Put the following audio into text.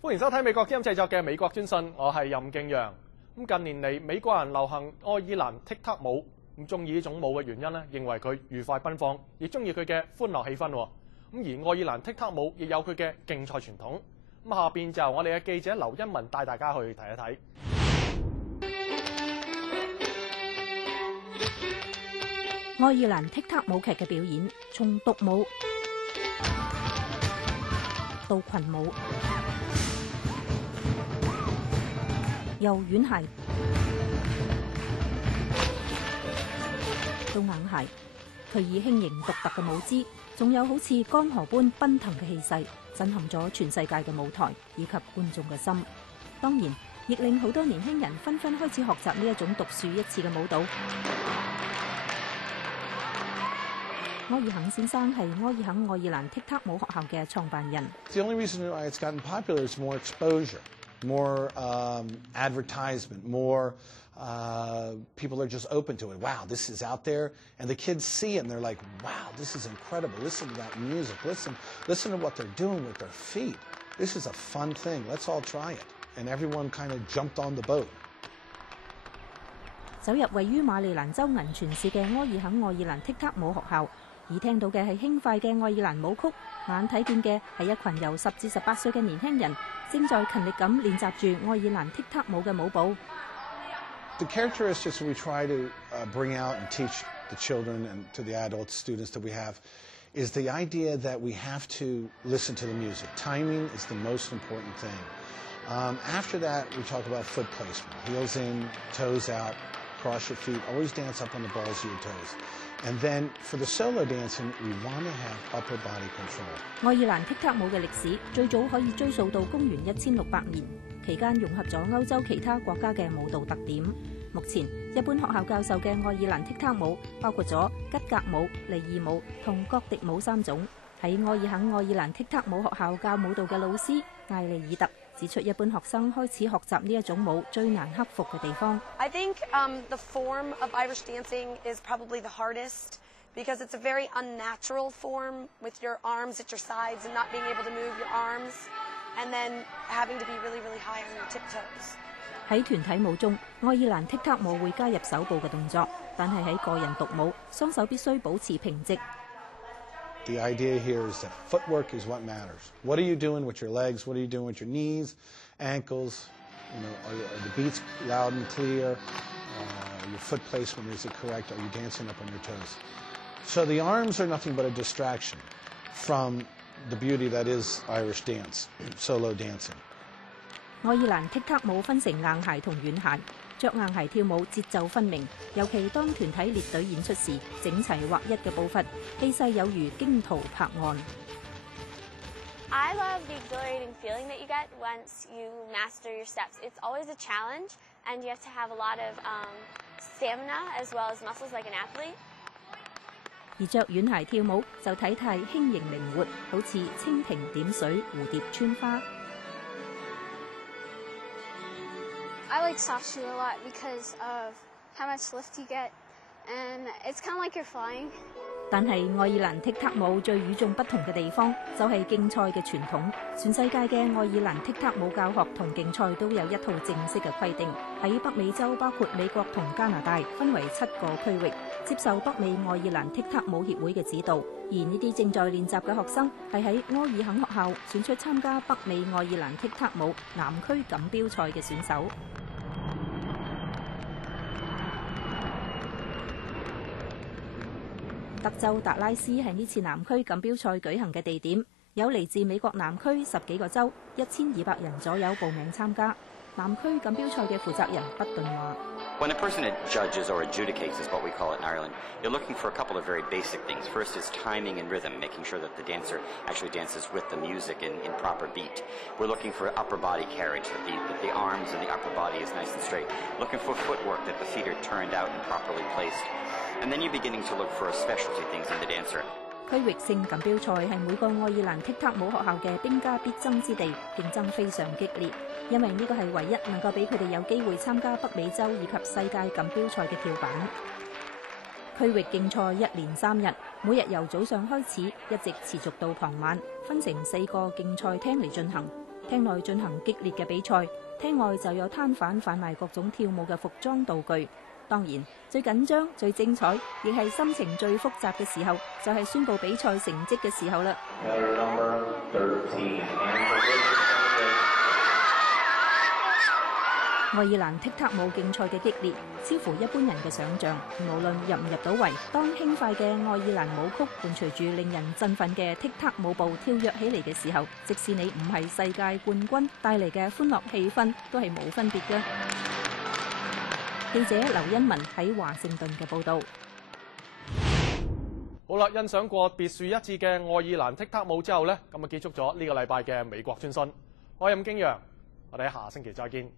歡迎收睇美國之音製作嘅《美國專訊》，我係任敬陽。近年嚟，美國人流行愛爾蘭踢踏舞，中意呢種舞嘅原因咧，認為佢愉快奔放，亦中意佢嘅歡樂氣氛。而愛爾蘭踢踏舞亦有佢嘅競賽傳統。下邊就由我哋嘅記者劉欣文帶大家去睇一睇。愛爾蘭踢踏舞劇嘅表演，從獨舞到群舞，由軟鞋到硬鞋，佢以輕盈獨特嘅舞姿，仲有好似江河般奔騰嘅氣勢，震撼咗全世界嘅舞台以及觀眾嘅心。當然，亦令好多年輕人紛紛開始學習呢一種獨樹一幟嘅舞蹈。柯爾肯先生係柯爾肯愛爾蘭踢踏舞學校嘅創辦人。The only reason why it's gotten popular is more exposure, more advertisement, more people are just open to it. Wow, this is out there, and the kids see it and they're like, wow, this is incredible. Listen to that music. Listen to what they're doing with their feet. This is a fun thing. Let's all try it. And everyone kind of jumped on the boat. 走入位於馬里蘭州銀泉市嘅柯爾肯愛爾蘭踢踏舞學校。耳聽到嘅係輕快嘅愛爾蘭舞曲，眼睇見嘅係一群由10至18歲嘅年輕人，正在勤力咁練習住愛爾蘭踢踏舞嘅舞步。The characteristics we try to bring out and teach the children and to the adult students that we have is the idea that we have to listen to the music. Timing is the most important thing. After that, we talk about foot placement. Heels in, toes out, cross your feet. Always dance up on the balls of your toes. And then for the solo dancing, we want to have upper body control. 愛爾蘭踢踏舞嘅歷史最早可以追溯到公元1600年，期間融合咗歐洲其他國家嘅舞蹈特點。目前一般學校教授嘅愛爾蘭踢踏舞包括咗吉格舞、利爾舞同各迪舞3種。喺愛爾肯愛爾蘭踢踏舞學校教舞蹈嘅老師艾利爾特指出，一般學生開始學習呢一種舞最難克服嘅地方。I think the form of Irish dancing is probably the hardest because it's a very unnatural form with your arms at your sides and not being able to move your arms and then having to be really, really high on your tiptoes. 喺團體舞中，愛爾蘭踢踏舞會加入手部嘅動作，但係喺個人獨舞，雙手必須保持平直。The idea here is that footwork is what matters. What are you doing with your legs? What are you doing with your knees, ankles? You know, are the beats loud and clear? Your foot placement, is it correct? Are you dancing up on your toes? So the arms are nothing but a distraction from the beauty that is Irish dance, solo dancing. 愛爾蘭踢踏舞分成硬鞋同軟鞋。着硬鞋跳舞節奏分明，尤其當團體列隊演出時，整齊劃一嘅步伐，氣勢有如驚濤拍岸。I love the exhilarating feeling that you get once you master your steps. It's always a challenge, and you have to have a lot of stamina as well as muscles like an athlete. 而着軟鞋跳舞就體態輕盈靈活，好似蜻蜓點水、蝴蝶穿花。I like soft shoe a lot because of how much lift you get, and it's kind of like you're flying. 但係愛爾蘭踢踏舞最與眾不同嘅地方，就係競賽嘅傳統。全世界嘅愛爾蘭踢踏舞教學同競賽都有一套正式嘅規定。喺北美洲，包括美國同加拿大，分為7個區域，接受北美愛爾蘭踢踏舞協會嘅指導。而呢啲正在練習嘅學生係喺柯爾肯學校選出參加北美愛爾蘭踢踏舞南區錦標賽嘅選手。德州達拉斯係呢次南區錦標賽舉行嘅地點，有嚟自美國南區10幾個州，1200人左右報名參加。南區錦標賽嘅負責人不頓話。When a person judges or adjudicates is what we call it in Ireland, you're looking for a couple of very basic things. First is timing and rhythm, making sure that the dancer actually dances with the music in proper beat. We're looking for upper body carriage, that the arms and the upper body is nice and straight. Looking for footwork, that the feet are turned out and properly placed. And then you're beginning to look for specialty things in the dancer. 區域性錦標賽係每個愛爾蘭踢踏舞學校嘅兵家必爭之地，競爭非常激烈，因為呢個係唯一能夠俾佢哋有機會參加北美洲以及世界錦標賽嘅跳板。區域競賽1連3日，每日由早上開始，一直持續到傍晚，分成4個競賽廳嚟進行。廳內進行激烈嘅比賽，廳外就有攤販販賣各種跳舞嘅服裝道具。當然，最緊張、最精彩，亦係心情最複雜嘅時候，就係宣佈比賽成績嘅時候啦。愛爾蘭踢踏舞競賽嘅激烈，超乎一般人嘅想像。無論入唔入到圍，當輕快嘅愛爾蘭舞曲伴隨住令人振奮嘅踢踏舞步跳躍起嚟嘅時候，即使你唔係世界冠軍，帶嚟嘅歡樂氣氛都係冇分別嘅。記者劉欣文喺華盛頓嘅報導。好啦，欣賞過別樹一幟嘅愛爾蘭踢踏舞之後呢，咁啊結束咗呢個禮拜嘅美國專訊。我係任敬揚，我哋下星期再見。